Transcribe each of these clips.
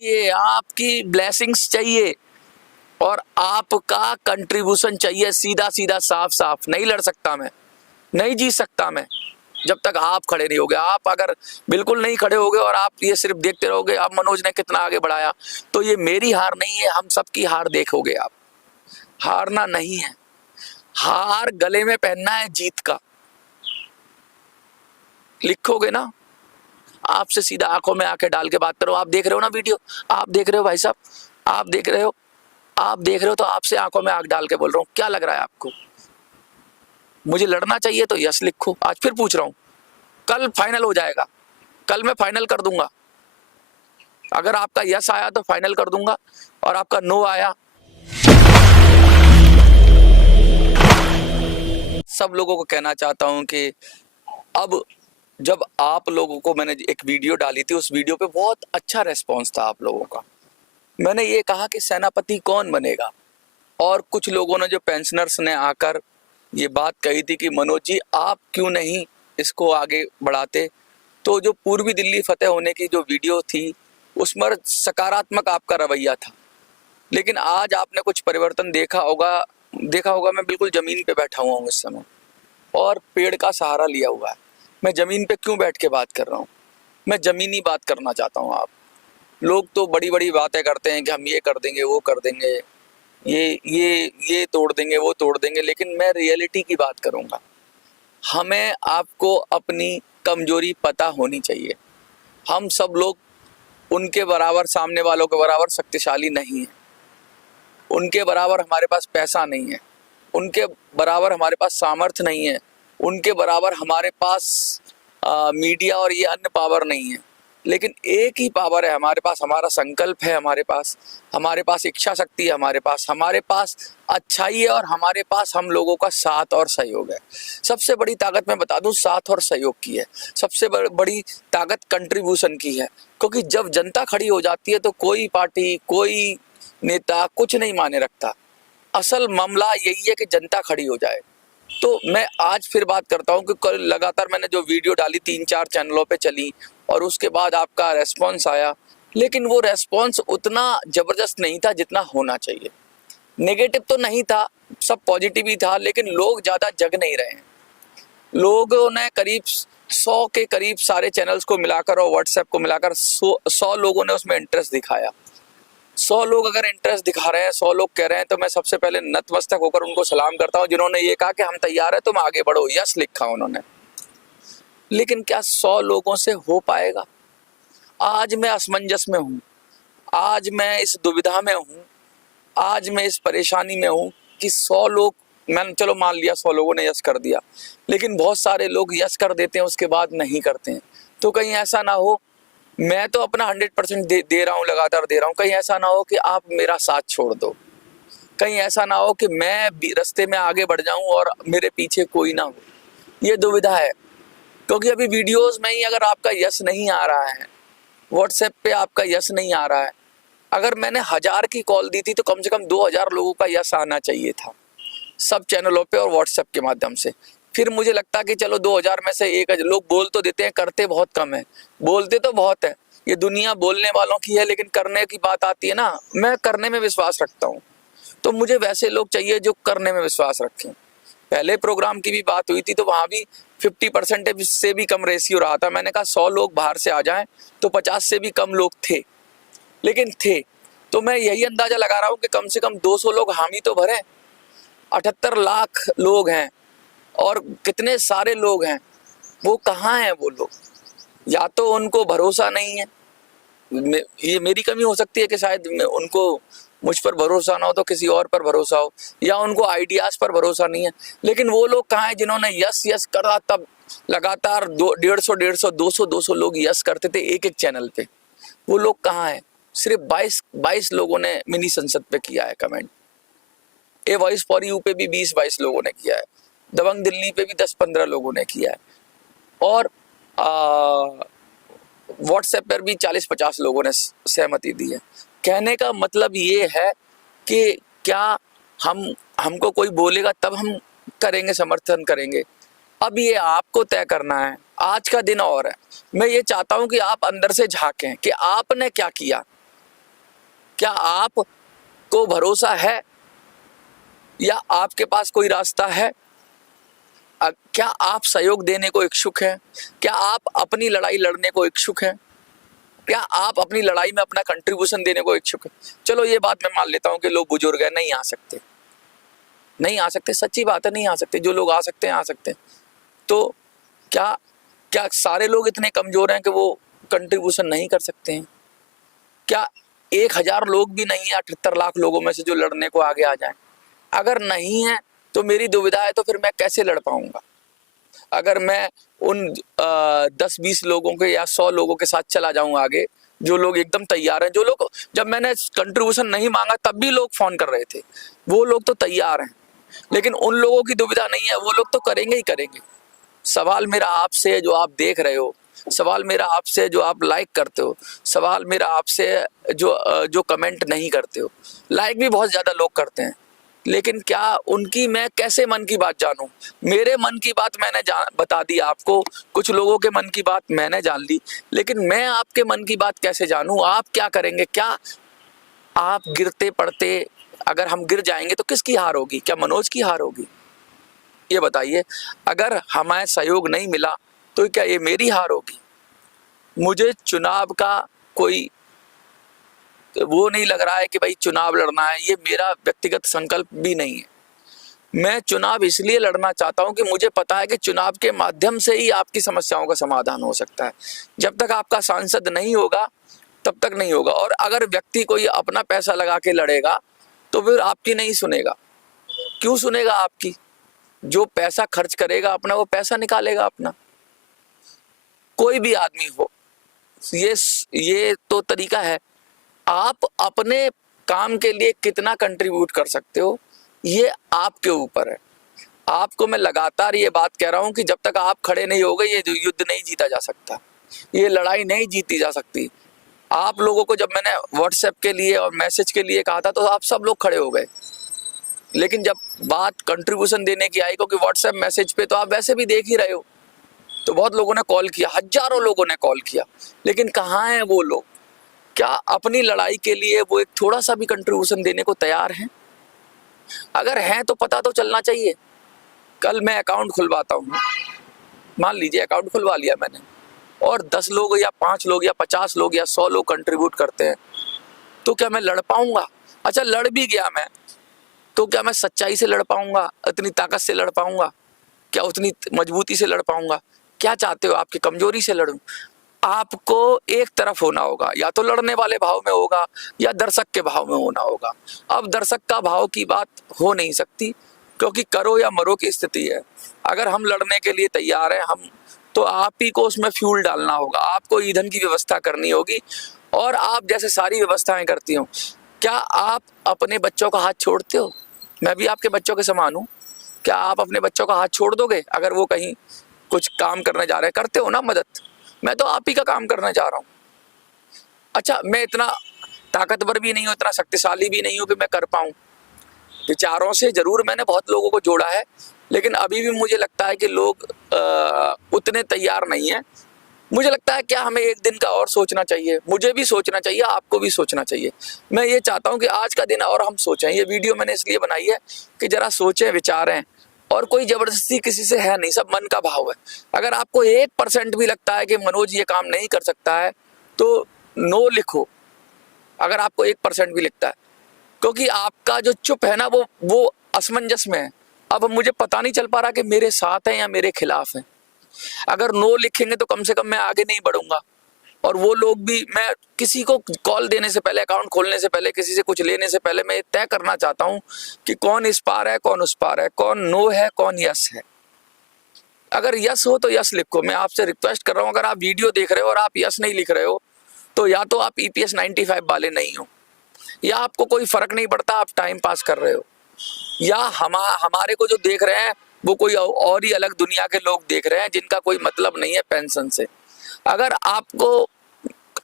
ये आपकी ब्लेसिंग्स चाहिए और आपका कंट्रीब्यूशन चाहिए, सीधा सीधा साफ साफ। नहीं लड़ सकता मैं, नहीं जी सकता मैं जब तक आप खड़े नहीं होगे। आप अगर बिल्कुल नहीं खड़े होगे और आप ये सिर्फ देखते रहोगे अब मनोज ने कितना आगे बढ़ाया, तो ये मेरी हार नहीं है, हम सबकी हार देखोगे आप। हारना नहीं है, हार गले में पहनना है जीत का। लिखोगे ना, आपसे सीधा आंखों में आंखें डाल के बात करो। आप देख रहे हो ना वीडियो, आप देख रहे हो भाई साहब, आप देख रहे हो, आप देख रहे हो, तो आपसे आंखों में आंख डाल के बोल रहा हूँ। क्या लग रहा है आपको? मुझे लड़ना चाहिए तो यस लिखो। आज फिर पूछ रहा हूँ, कल फाइनल हो जाएगा, कल मैं फाइनल कर दूंगा। अगर आपका यस आया तो फाइनल कर दूंगा, और आपका नो आया, सब लोगों को कहना चाहता हूं कि अब जब आप लोगों को मैंने एक वीडियो डाली थी, उस वीडियो पे बहुत अच्छा रेस्पॉन्स था आप लोगों का। मैंने ये कहा कि सेनापति कौन बनेगा, और कुछ लोगों ने, जो पेंशनर्स ने आकर ये बात कही थी कि मनोज जी आप क्यों नहीं इसको आगे बढ़ाते। तो जो पूर्वी दिल्ली फतेह होने की जो वीडियो थी उसमें सकारात्मक आपका रवैया था, लेकिन आज आपने कुछ परिवर्तन देखा होगा। मैं बिल्कुल जमीन पे बैठा हुआ हूँ इस समय और पेड़ का सहारा लिया हुआ है। मैं जमीन पे क्यों बैठ के बात कर रहा हूँ? मैं जमीनी बात करना चाहता हूँ। आप लोग तो बड़ी बड़ी बातें करते हैं कि हम ये कर देंगे, वो कर देंगे, ये तोड़ देंगे, वो तोड़ देंगे, लेकिन मैं रियलिटी की बात करूंगा। हमें आपको अपनी कमजोरी पता होनी चाहिए। हम सब लोग उनके बराबर, सामने वालों के बराबर शक्तिशाली नहीं है। उनके बराबर हमारे पास पैसा नहीं है, उनके बराबर हमारे पास सामर्थ्य नहीं है, उनके बराबर हमारे पास मीडिया और ये अन्य पावर नहीं है। लेकिन एक ही पावर है हमारे पास, हमारा संकल्प है हमारे पास इच्छा शक्ति है, हमारे पास अच्छाई है, और हमारे पास हम लोगों का साथ और सहयोग है। सबसे बड़ी ताकत मैं बता दूं साथ और सहयोग की है। सबसे बड़ी ताकत कंट्रीब्यूशन की है, क्योंकि जब जनता खड़ी हो जाती है तो कोई पार्टी, कोई नेता कुछ नहीं माने रखता। असल मामला यही है कि जनता खड़ी हो जाए। तो मैं आज फिर बात करता हूं कि कल लगातार मैंने जो वीडियो डाली 3-4 चैनलों पे चली, और उसके बाद आपका रेस्पॉन्स आया, लेकिन वो रेस्पॉन्स उतना जबरदस्त नहीं था जितना होना चाहिए। नेगेटिव तो नहीं था, सब पॉजिटिव ही था, लेकिन लोग ज्यादा जग नहीं रहे हैं। लोगों ने करीब 100 के करीब सारे चैनल्स को मिलाकर और व्हाट्सएप को मिलाकर 100 लोगों ने उसमें इंटरेस्ट दिखाया। 100 लोग अगर इंटरेस्ट दिखा रहे हैं, 100 लोग कह रहे हैं, तो मैं सबसे पहले नतमस्तक होकर उनको सलाम करता हूं, जिन्होंने ये कहा कि हम तैयार हैं, तुम आगे बढ़ो, यस लिखा उन्होंने। लेकिन क्या 100 लोगों से हो पाएगा? आज मैं असमंजस में हूं, आज मैं इस दुविधा में हूं, आज मैं इस परेशानी में हूं कि 100 लोग, मैंने चलो मान लिया 100 लोगों ने यस कर दिया, लेकिन बहुत सारे लोग यस कर देते हैं उसके बाद नहीं करते हैं। तो कहीं ऐसा ना हो, मैं तो अपना 100% दे रहा हूँ, लगातार दे रहा हूँ, कहीं ऐसा ना हो कि आप मेरा साथ छोड़ दो, कहीं ऐसा ना हो कि मैं रास्ते में आगे बढ़ जाऊं और मेरे पीछे कोई ना हो। ये दुविधा है, क्योंकि अभी वीडियोस में ही अगर आपका यस नहीं आ रहा है, व्हाट्सएप पे आपका यस नहीं आ रहा है, अगर मैंने 1000 की कॉल दी थी तो कम से कम 2000 लोगों का यस आना चाहिए था, सब चैनलों पे और व्हाट्सएप के माध्यम से। फिर मुझे लगता कि चलो 2000 में से 1000 लोग बोल तो देते हैं, करते बहुत कम है। बोलते तो बहुत है, ये दुनिया बोलने वालों की है, लेकिन करने की बात आती है ना, मैं करने में विश्वास रखता हूँ। तो मुझे वैसे लोग चाहिए जो करने में विश्वास रखें। पहले प्रोग्राम की भी बात हुई थी तो वहां भी 50% से भी कम रेशियो रहा था। मैंने कहा 100 लोग बाहर से आ जाएं तो 50 से भी कम लोग थे, लेकिन थे। तो मैं यही अंदाजा लगा रहा हूँ कि कम से कम 200 लोग हामी तो भरे। 78 लाख लोग हैं और कितने सारे लोग हैं, वो कहाँ हैं वो लोग? या तो उनको भरोसा नहीं है, ये मेरी कमी हो सकती है कि शायद उनको मुझ पर भरोसा ना हो तो किसी और पर भरोसा हो, या उनको आइडियाज पर भरोसा नहीं है। लेकिन वो लोग कहाँ हैं जिन्होंने यस यस करा, तब लगातार 150 लोग यस करते थे एक एक चैनल पे? वो लोग कहाँ हैं? सिर्फ 22 लोगों ने मिनी संसद पे किया है comment. A voice for you पे भी 20-22 लोगों ने किया है, दबंग दिल्ली पे भी 10-15 लोगों ने किया है, और व्हाट्सएप पर भी 40-50 लोगों ने सहमति दी है। कहने का मतलब ये है कि क्या हमको कोई बोलेगा तब हम करेंगे, समर्थन करेंगे? अब ये आपको तय करना है। आज का दिन और है, मैं ये चाहता हूं कि आप अंदर से झांकें कि आपने क्या किया। क्या आपको भरोसा है या आपके पास कोई रास्ता है? क्या आप सहयोग देने को इच्छुक हैं? क्या आप अपनी लड़ाई लड़ने को इच्छुक हैं? क्या आप अपनी लड़ाई में अपना कंट्रीब्यूशन देने को इच्छुक हैं? चलो ये बात मैं मान लेता हूं कि लोग बुजुर्ग हैं, नहीं आ सकते, नहीं आ सकते, सच्ची बात है, नहीं आ सकते। जो लोग आ सकते हैं आ सकते हैं। तो क्या क्या सारे लोग इतने कमजोर हैं कि वो कंट्रीब्यूशन नहीं कर सकते हैं? क्या 1000 लोग भी नहीं है 78 लाख लोगों में से जो लड़ने को आगे आ जाएं? अगर नहीं है तो मेरी दुविधा है, तो फिर मैं कैसे लड़ पाऊंगा? अगर मैं उन 10-20 लोगों के या 100 लोगों के साथ चला जाऊं आगे, जो लोग एकदम तैयार हैं, जो लोग जब मैंने कंट्रीब्यूशन नहीं मांगा तब भी लोग फोन कर रहे थे, वो लोग तो तैयार हैं। लेकिन उन लोगों की दुविधा नहीं है, वो लोग तो करेंगे ही करेंगे। सवाल मेरा आपसे है जो आप देख रहे हो, सवाल मेरा आपसे है जो आप लाइक करते हो, सवाल मेरा आपसे है जो कमेंट नहीं करते हो। लाइक भी बहुत ज़्यादा लोग करते हैं, लेकिन क्या उनकी मैं कैसे मन की बात जानूं? मेरे मन की बात मैंने बता दी आपको, कुछ लोगों के मन की बात मैंने जान ली, लेकिन मैं आपके मन की बात कैसे जानूं? आप क्या करेंगे? क्या आप गिरते पड़ते, अगर हम गिर जाएंगे तो किसकी हार होगी? क्या मनोज की हार होगी? ये बताइए। अगर हमें सहयोग नहीं मिला तो क्या ये मेरी हार होगी? मुझे चुनाव का कोई वो नहीं लग रहा है कि भाई चुनाव लड़ना है, ये मेरा व्यक्तिगत संकल्प भी नहीं है। मैं चुनाव इसलिए लड़ना चाहता हूं कि मुझे पता है कि चुनाव के माध्यम से ही आपकी समस्याओं का समाधान हो सकता है। जब तक आपका सांसद नहीं होगा तब तक नहीं होगा। और अगर व्यक्ति कोई अपना पैसा लगा के लड़ेगा तो फिर आपकी नहीं सुनेगा। क्यों सुनेगा आपकी? जो पैसा खर्च करेगा अपना, वो पैसा निकालेगा अपना। कोई भी आदमी हो, ये तो तरीका है। आप अपने काम के लिए कितना कंट्रीब्यूट कर सकते हो, ये आपके ऊपर है। आपको मैं लगातार ये बात कह रहा हूं कि जब तक आप खड़े नहीं होगे ये युद्ध नहीं जीता जा सकता, ये लड़ाई नहीं जीती जा सकती। आप लोगों को जब मैंने व्हाट्सएप के लिए और मैसेज के लिए कहा था तो आप सब लोग खड़े हो गए, लेकिन जब बात कंट्रीब्यूशन देने की आई, क्योंकि व्हाट्सएप मैसेज पे तो आप वैसे भी देख ही रहे हो, तो बहुत लोगों ने कॉल किया, हजारों लोगों ने कॉल किया, लेकिन कहाँ हैं वो लोग? क्या अपनी लड़ाई के लिए वो एक थोड़ा सा भी कंट्रीब्यूशन देने को तैयार हैं? अगर हैं तो पता तो चलना चाहिए। कल मैं अकाउंट खुलवाता हूँ, मान लीजिए अकाउंट खुलवा लिया मैंने, और 10 लोग या 5 लोग या 50 लोग या 100 लोग कंट्रीब्यूट करते हैं, तो क्या मैं लड़ पाऊंगा? अच्छा, लड़ भी गया मैं, तो क्या मैं सच्चाई से लड़ पाऊंगा? इतनी ताकत से लड़ पाऊंगा? क्या उतनी मजबूती से लड़ पाऊंगा? क्या चाहते हो, आपकी कमजोरी से लड़ूं? आपको एक तरफ होना होगा, या तो लड़ने वाले भाव में होगा या दर्शक के भाव में होना होगा। अब दर्शक का भाव की बात हो नहीं सकती, क्योंकि करो या मरो की स्थिति है। अगर हम लड़ने के लिए तैयार हैं, हम तो आप ही को उसमें फ्यूल डालना होगा, आपको ईंधन की व्यवस्था करनी होगी। और आप जैसे सारी व्यवस्थाएं करती हो, क्या आप अपने बच्चों का हाथ छोड़ते हो? मैं भी आपके बच्चों के समान हूँ। क्या आप अपने बच्चों का हाथ छोड़ दोगे अगर वो कहीं कुछ काम करने जा रहे हैं? करते हो ना मदद। मैं तो आप ही का काम करने जा रहा हूँ। अच्छा, मैं इतना ताकतवर भी नहीं हूँ, इतना शक्तिशाली भी नहीं हूँ कि मैं कर पाऊँ। विचारों से जरूर मैंने बहुत लोगों को जोड़ा है, लेकिन अभी भी मुझे लगता है कि लोग उतने तैयार नहीं है। मुझे लगता है क्या हमें एक दिन का और सोचना चाहिए, मुझे भी सोचना चाहिए, आपको भी सोचना चाहिए। मैं ये चाहता हूँ कि आज का दिन और हम सोचें। ये वीडियो मैंने इसलिए बनाई है कि जरा सोचें, विचारें, और कोई जबरदस्ती किसी से है नहीं, सब मन का भाव है। अगर आपको 1% भी लगता है कि मनोज ये काम नहीं कर सकता है तो नो लिखो, अगर आपको 1% भी लगता है, क्योंकि आपका जो चुप है ना वो असमंजस में है। अब मुझे पता नहीं चल पा रहा कि मेरे साथ हैं या मेरे खिलाफ हैं। अगर नो लिखेंगे तो कम से कम मैं आगे नहीं बढ़ूंगा। और वो लोग भी, मैं किसी को कॉल देने से पहले, अकाउंट खोलने से पहले, किसी से कुछ लेने से पहले मैं तय करना चाहता हूं कि कौन इस पार है, कौन उस पार है, कौन नो है, कौन यस है। अगर यस हो तो यस लिखो। मैं आपसे रिक्वेस्ट कर रहा हूं, अगर आप वीडियो देख रहे हो और आप यस नहीं लिख रहे हो तो या तो आप EPS 95 वाले नहीं हो, या आपको कोई फर्क नहीं पड़ता, आप टाइम पास कर रहे हो, या हमारे को जो देख रहे हैं वो कोई और ही अलग दुनिया के लोग देख रहे हैं जिनका कोई मतलब नहीं है पेंशन से। अगर आपको,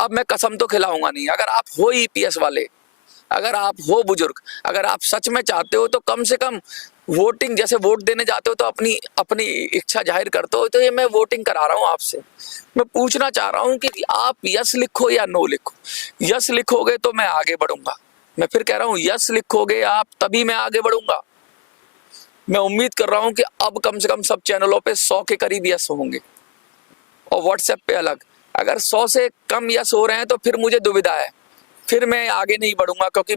अब मैं कसम तो खिलाऊंगा नहीं, अगर आप हो EPS वाले, अगर आप हो बुजुर्ग, अगर आप सच में चाहते हो तो कम से कम वोटिंग, जैसे वोट देने जाते हो तो अपनी अपनी इच्छा जाहिर करते हो, तो ये मैं वोटिंग करा रहा हूँ आपसे। मैं पूछना चाह रहा हूँ कि आप यस लिखो या नो लिखो। यस लिखोगे तो मैं आगे बढ़ूंगा, मैं फिर कह रहा हूँ यस लिखोगे आप तभी मैं आगे बढ़ूंगा। मैं उम्मीद कर रहा हूं कि अब कम से कम सब चैनलों पे 100 के करीब यस होंगे और व्हाट्सएप पे अलग। अगर 100 से कम यस हो रहे हैं तो फिर मुझे दुविधा है, फिर मैं आगे नहीं बढ़ूंगा, क्योंकि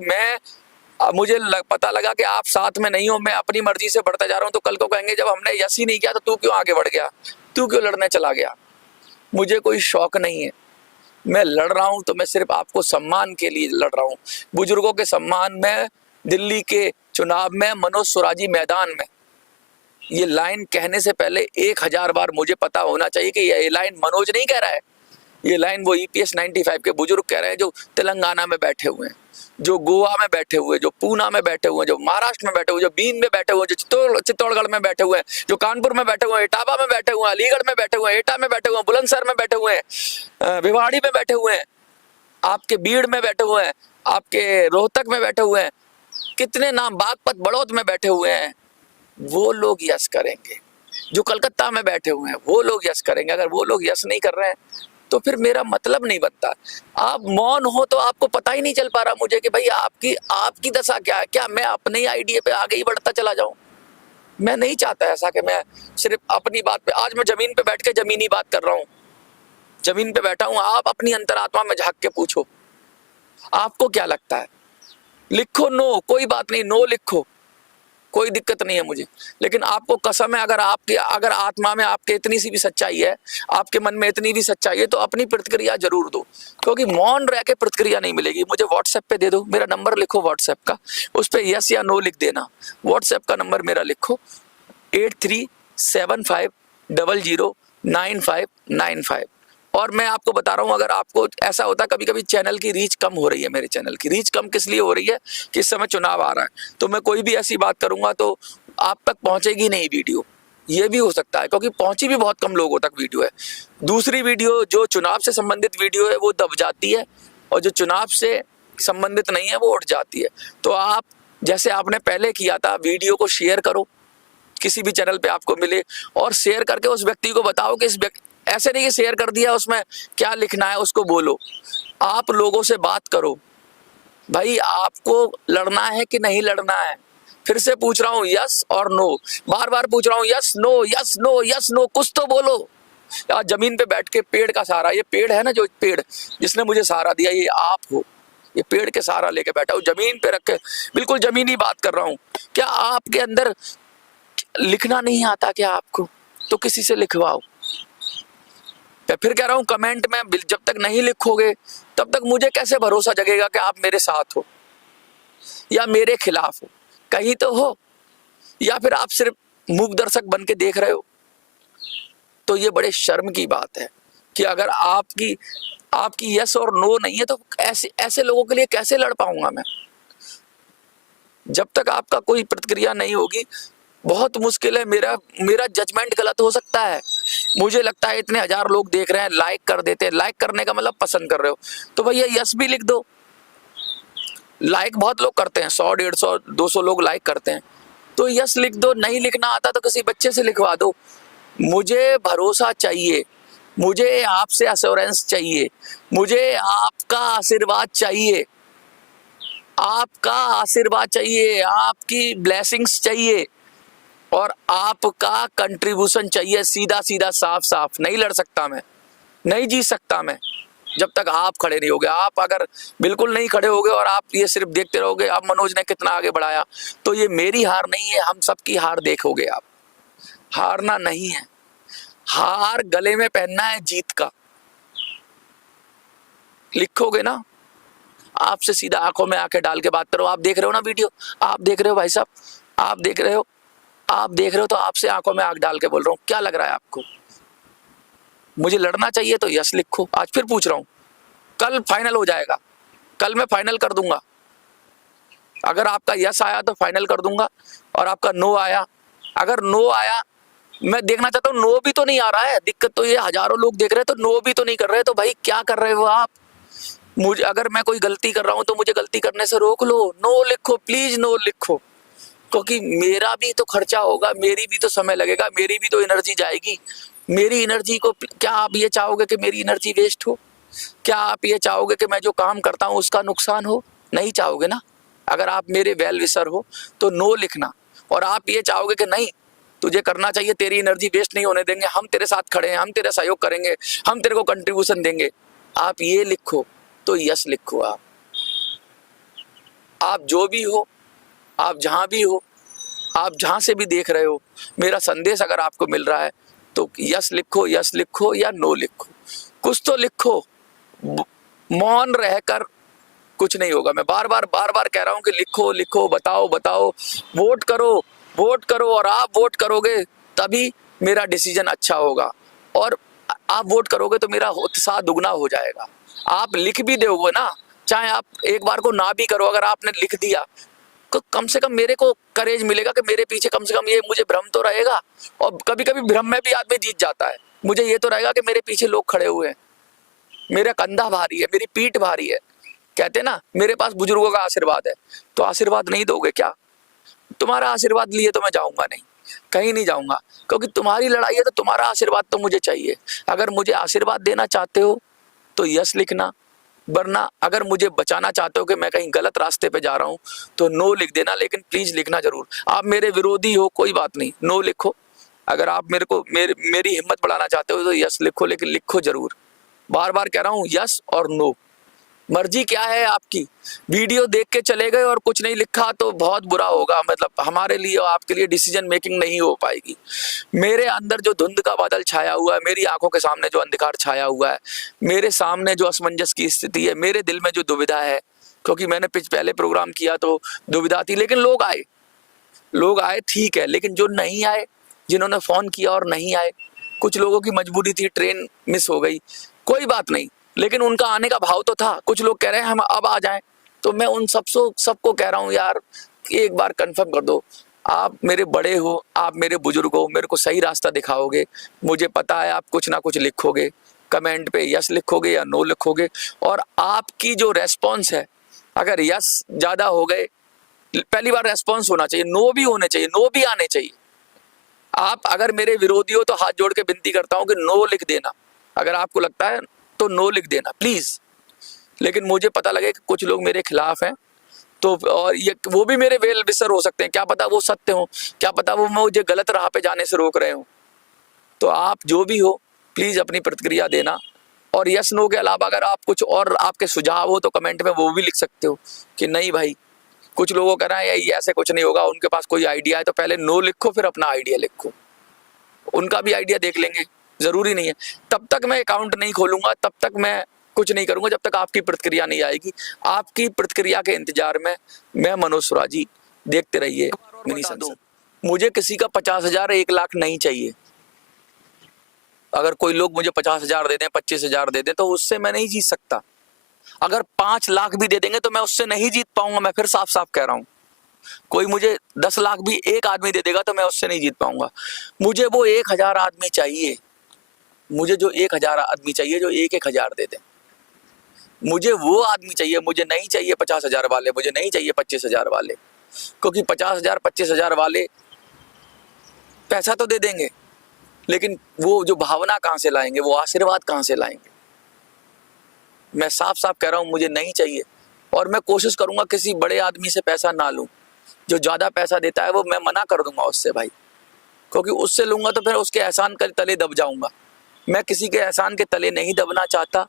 मुझे पता लगा कि आप साथ में नहीं हो, मैं अपनी मर्जी से बढ़ता जा रहा हूं, तो कल को कहेंगे जब हमने यस ही नहीं किया तो तू क्यों आगे बढ़ गया, तू क्यों लड़ने चला गया। मुझे कोई शौक नहीं है, मैं लड़ रहा हूं तो मैं सिर्फ आपको सम्मान के लिए लड़ रहा हूं, बुजुर्गों के सम्मान में। दिल्ली के चुनाव में मनोज सुराजी मैदान में, ये लाइन कहने से पहले 1000 बार मुझे पता होना चाहिए कि ये लाइन मनोज नहीं कह रहा है, ये लाइन वो EPS 95 के बुजुर्ग कह रहे हैं, जो तेलंगाना में बैठे हुए हैं, जो गोवा में बैठे हुए, जो पूना में बैठे हुए, जो महाराष्ट्र में बैठे हुए, जो बीन में बैठे हुए, जो चित्तौड़गढ़ में बैठे हुए हैं, जो कानपुर में बैठे हुए हैं, इटावा में बैठे हुए हैं, अलीगढ़ में बैठे हुए हैं, एटा में बैठे हुए हैं, बुलंदशहर में बैठे हुए हैं, भिवाड़ी में बैठे हुए हैं, आपके बीड़ में बैठे हुए हैं, आपके रोहतक में बैठे हुए हैं, कितने नाम, बागपत बड़ौद में बैठे हुए हैं, वो लोग यस करेंगे। जो कलकत्ता में बैठे हुए हैं वो लोग यस करेंगे। अगर वो लोग यस नहीं कर रहे हैं तो फिर मेरा मतलब नहीं बनता। आप मौन हो तो आपको पता ही नहीं चल पा रहा मुझे कि भाई आपकी दशा क्या है। क्या मैं अपने ही आइडिया पे आगे ही बढ़ता चला जाऊं? मैं नहीं चाहता ऐसा कि मैं सिर्फ अपनी बात पे, आज मैं जमीन पे बैठ के जमीनी बात कर रहा हूं, जमीन पे बैठा हूं। आप अपनी अंतरात्मा में झांक के पूछो आपको क्या लगता है। लिखो नो, कोई बात नहीं, नो लिखो, कोई दिक्कत नहीं है मुझे। लेकिन आपको कसम है, अगर आत्मा में आपके इतनी सी भी सच्चाई है, आपके मन में इतनी भी सच्चाई है, तो अपनी प्रतिक्रिया जरूर दो, क्योंकि मौन रह के प्रतिक्रिया नहीं मिलेगी। मुझे व्हाट्सएप पे दे दो, मेरा नंबर लिखो व्हाट्सएप का, उस पर यस या नो लिख देना। व्हाट्सएप का नंबर मेरा लिखो 8375009595। और मैं आपको बता रहा हूं, अगर आपको ऐसा होता, कभी कभी चैनल की रीच कम हो रही है, मेरे चैनल की रीच कम किस लिए हो रही है कि इस समय चुनाव आ रहा है, तो मैं कोई भी ऐसी बात करूंगा तो आप तक पहुंचेगी नहीं वीडियो। ये भी हो सकता है, क्योंकि पहुंची भी बहुत कम लोगों तक वीडियो है। दूसरी वीडियो जो चुनाव से संबंधित वीडियो है वो दब जाती है, और जो चुनाव से संबंधित नहीं है वो उठ जाती है। तो आप जैसे आपने पहले किया था, वीडियो को शेयर करो किसी भी चैनल पे आपको मिले, और शेयर करके उस व्यक्ति को बताओ कि ऐसे नहीं कि शेयर कर दिया, उसमें क्या लिखना है उसको बोलो। आप लोगों से बात करो, भाई आपको लड़ना है कि नहीं लड़ना है। फिर से पूछ रहा हूँ, यस और नो, बार बार पूछ रहा हूँ, yes no yes no yes no, कुछ तो बोलो। यार जमीन पे बैठ के पेड़ का सहारा, ये पेड़ है ना, जो पेड़ जिसने मुझे सहारा दिया, ये आप हो। ये पेड़ के सहारा लेके बैठा हूँ, जमीन पे रख के बिल्कुल जमीनी बात कर रहा हूँ। क्या आपके अंदर लिखना नहीं आता क्या आपको? तो किसी से लिखवाओ। मैं फिर कह रहा हूं, कमेंट में जब तक नहीं लिखोगे तब तक मुझे कैसे भरोसा जगेगा कि आप मेरे साथ हो या मेरे खिलाफ हो। कहीं तो हो, या फिर आप सिर्फ मूक दर्शक बन के देख रहे हो। तो ये बड़े शर्म की बात है कि अगर आपकी यस और नो नहीं है तो ऐसे लोगों के लिए कैसे लड़ पाऊंगा मैं। जब तक आपका कोई प्रतिक्रिया नहीं होगी, बहुत मुश्किल है। मेरा जजमेंट गलत हो सकता है। मुझे लगता है इतने 1000 लोग देख रहे हैं, लाइक कर देते हैं। लाइक करने का मतलब पसंद कर रहे हो, तो भैया यस भी लिख दो। लाइक बहुत लोग करते हैं, 100 150 200 लोग लाइक करते हैं, तो यस लिख दो। नहीं लिखना आता तो किसी बच्चे से लिखवा दो। मुझे भरोसा चाहिए, मुझे आपसे एश्योरेंस चाहिए, मुझे आपका आशीर्वाद चाहिए, आपका आशीर्वाद चाहिए, आपकी ब्लेसिंग्स चाहिए, और आपका कंट्रीब्यूशन चाहिए। सीधा सीधा साफ साफ। नहीं लड़ सकता मैं, नहीं जी सकता मैं जब तक आप खड़े नहीं होगे। आप अगर बिल्कुल नहीं खड़े होगे और आप ये सिर्फ देखते रहोगे अब मनोज ने कितना आगे बढ़ाया, तो ये मेरी हार नहीं है, हम सबकी हार देखोगे आप। हारना नहीं है, हार गले में पहनना है जीत का। लिखोगे ना, आपसे सीधा आंखों में आंखें डाल के बात करो। आप देख रहे हो ना वीडियो, आप देख रहे हो भाई साहब, आप देख रहे हो, आप देख रहे हो, तो आपसे आंखों में आंख डाल के बोल रहा हूं। क्या लग रहा है आपको? मुझे लड़ना चाहिए तो यस लिखो। आज फिर पूछ रहा हूं, कल फाइनल हो जाएगा, कल मैं फाइनल कर दूंगा। अगर आपका यस आया तो फाइनल कर दूंगा, और आपका नो आया, अगर नो आया, मैं देखना चाहता हूं नो भी तो नहीं आ रहा है। दिक्कत तो ये 1000 लोग देख रहे हैं तो नो भी तो नहीं कर रहे, तो भाई क्या कर रहे हो आप? मुझे, अगर मैं कोई गलती कर रहा हूं तो मुझे गलती करने से रोक लो। नो लिखो प्लीज, नो लिखो, क्योंकि मेरा भी तो खर्चा होगा, मेरी भी तो समय लगेगा, मेरी भी तो एनर्जी जाएगी। मेरी एनर्जी को, क्या आप ये चाहोगे कि मेरी एनर्जी वेस्ट हो? क्या आप ये चाहोगे कि मैं जो काम करता हूं उसका नुकसान हो? नहीं चाहोगे ना। अगर आप मेरे वेल विशर हो तो नो लिखना, और आप ये चाहोगे कि नहीं तुझे करना चाहिए, तेरी एनर्जी वेस्ट नहीं होने देंगे, हम तेरे साथ खड़े हैं, हम तेरा सहयोग करेंगे, हम तेरे को कंट्रीब्यूशन देंगे, आप ये लिखो तो यस लिखो। आप जो भी हो, आप जहाँ भी हो, आप जहाँ से भी देख रहे हो, मेरा संदेश अगर आपको मिल रहा है तो यस लिखो या नो लिखो, कुछ तो लिखो। मौन रहकर कुछ नहीं होगा। मैं बार बार कह रहा हूँ कि लिखो लिखो, बताओ बताओ, वोट करो, और आप वोट करोगे तभी मेरा डिसीजन अच्छा होगा, और आप वोट करोगे तो मेरा उत्साह दुगना हो जाएगा। आप लिख भी दोगे ना, चाहे आप एक बार को ना भी करो, अगर आपने लिख दिया तो कम से कम मेरे को करेज मिलेगा कि मेरे पीछे कम से कम ये मुझे भ्रम तो रहेगा, और कभी कभी भ्रम में भी आदमी जीत जाता है। मुझे ये तो रहेगा कि मेरे पीछे लोग खड़े हुए हैं, मेरा कंधा भारी है, मेरी पीठ भारी है। कहते ना मेरे पास बुजुर्गों का आशीर्वाद है, तो आशीर्वाद नहीं दोगे क्या? तुम्हारा आशीर्वाद लिए तो मैं जाऊंगा नहीं, कहीं नहीं जाऊंगा, क्योंकि तुम्हारी लड़ाई है, तो तुम्हारा आशीर्वाद तो मुझे चाहिए। अगर मुझे आशीर्वाद देना चाहते हो तो यस लिखना, वरना अगर मुझे बचाना चाहते हो कि मैं कहीं गलत रास्ते पे जा रहा हूं तो नो लिख देना, लेकिन प्लीज लिखना जरूर। आप मेरे विरोधी हो कोई बात नहीं, नो लिखो। अगर आप मेरी हिम्मत बढ़ाना चाहते हो तो यस लिखो, लेकिन लिखो जरूर। बार बार कह रहा हूं, यस और नो, मर्जी क्या है आपकी। वीडियो देख के चले गए और कुछ नहीं लिखा तो बहुत बुरा होगा, मतलब हमारे लिए और आपके लिए डिसीजन मेकिंग नहीं हो पाएगी। मेरे अंदर जो धुंध का बादल छाया हुआ है, मेरी आंखों के सामने जो अंधकार छाया हुआ है, मेरे सामने जो असमंजस की स्थिति है, मेरे दिल में जो दुविधा है, क्योंकि मैंने पहले प्रोग्राम किया तो दुविधा थी, लेकिन लोग आए ठीक है, लेकिन जो नहीं आए, जिन्होंने फोन किया और नहीं आए, कुछ लोगों की मजबूरी थी, ट्रेन मिस हो गई, कोई बात नहीं, लेकिन उनका आने का भाव तो था। कुछ लोग कह रहे हैं हम अब आ जाएं, तो मैं उन सबको कह रहा हूं, यार एक बार कंफर्म कर दो। आप मेरे बड़े हो, आप मेरे बुजुर्ग हो, मेरे को सही रास्ता दिखाओगे, मुझे पता है आप कुछ ना कुछ लिखोगे, कमेंट पे यस लिखोगे या नो लिखोगे, और आपकी जो रेस्पॉन्स है, अगर यस ज्यादा हो गए, पहली बार रेस्पॉन्स होना चाहिए, नो भी होने चाहिए, नो भी आने चाहिए। आप अगर मेरे विरोधी हो तो हाथ जोड़ के विनती करता हूं कि नो लिख देना, अगर आपको लगता है तो नो लिख देना प्लीज। लेकिन मुझे पता लगे कि कुछ लोग मेरे खिलाफ हैं, तो और ये वो भी मेरे वेल विशर हो सकते हैं, क्या पता वो सत्य हो, क्या पता वो मुझे गलत राह पे जाने से रोक रहे हो। तो आप जो भी हो प्लीज अपनी प्रतिक्रिया देना, और यस नो के अलावा अगर आप कुछ और आपके सुझाव हो तो कमेंट में वो भी लिख सकते हो कि नहीं भाई, कुछ लोगों का ना ये ऐसे कुछ नहीं होगा, उनके पास कोई आइडिया है, तो पहले नो लिखो फिर अपना आइडिया लिखो, उनका भी आइडिया देख लेंगे, जरूरी नहीं है। तब तक मैं अकाउंट नहीं खोलूंगा, तब तक मैं कुछ नहीं करूंगा जब तक आपकी प्रतिक्रिया नहीं आएगी। आपकी प्रतिक्रिया के इंतजार में मैं मनोज सुराजी, देखते रहिए मिनी संसद। मुझे किसी का 50,000 1 लाख नहीं चाहिए। अगर कोई लोग मुझे 50,000 दे दें, 25,000 दे दें, तो उससे मैं नहीं जीत सकता। अगर 5 लाख भी दे देंगे तो मैं उससे नहीं जीत पाऊंगा। मैं फिर साफ साफ कह रहा हूं, कोई मुझे 10 लाख भी एक आदमी दे देगा तो मैं उससे नहीं जीत पाऊंगा। मुझे वो 1,000 आदमी चाहिए, मुझे जो 1,000 आदमी चाहिए जो 1,000 दे दे, मुझे वो आदमी चाहिए। मुझे नहीं चाहिए 50,000 वाले, मुझे नहीं चाहिए 25,000 वाले, क्योंकि 50,000 25,000 वाले पैसा तो दे देंगे, लेकिन वो जो भावना कहां से लाएंगे, वो आशीर्वाद कहां से लाएंगे। मैं साफ साफ कह रहा हूं, मुझे नहीं चाहिए, और मैं कोशिश करूंगा किसी बड़े आदमी से पैसा ना लूं। जो ज्यादा पैसा देता है वो मैं मना कर दूंगा उससे भाई, क्योंकि उससे लूंगा तो फिर उसके एहसान के तले दब जाऊंगा। मैं किसी के एहसान के तले नहीं दबना चाहता।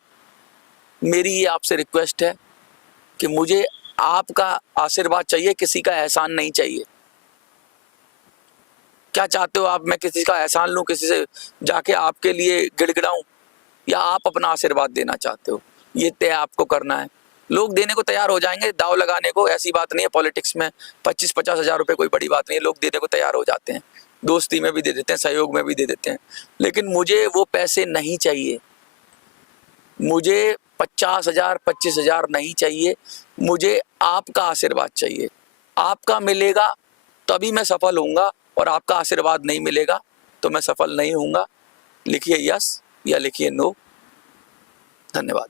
मेरी ये आपसे रिक्वेस्ट है कि मुझे आपका आशीर्वाद चाहिए, किसी का एहसान नहीं चाहिए। क्या चाहते हो आप, मैं किसी का एहसान लूं, किसी से जाके आपके लिए गिड़गिड़ाऊं, या आप अपना आशीर्वाद देना चाहते हो? ये तय आपको करना है। लोग देने को तैयार हो जाएंगे, दाव लगाने को, ऐसी बात नहीं है। पॉलिटिक्स में 25-50 हजार रुपए कोई बड़ी बात नहीं है, लोग देने को तैयार हो जाते हैं, दोस्ती में भी दे देते हैं, सहयोग में भी दे देते हैं, लेकिन मुझे वो पैसे नहीं चाहिए। मुझे 50,000 25,000 नहीं चाहिए, मुझे आपका आशीर्वाद चाहिए। आपका मिलेगा तभी मैं सफल होऊंगा, और आपका आशीर्वाद नहीं मिलेगा तो मैं सफल नहीं होऊंगा। लिखिए यस या लिखिए नो। धन्यवाद।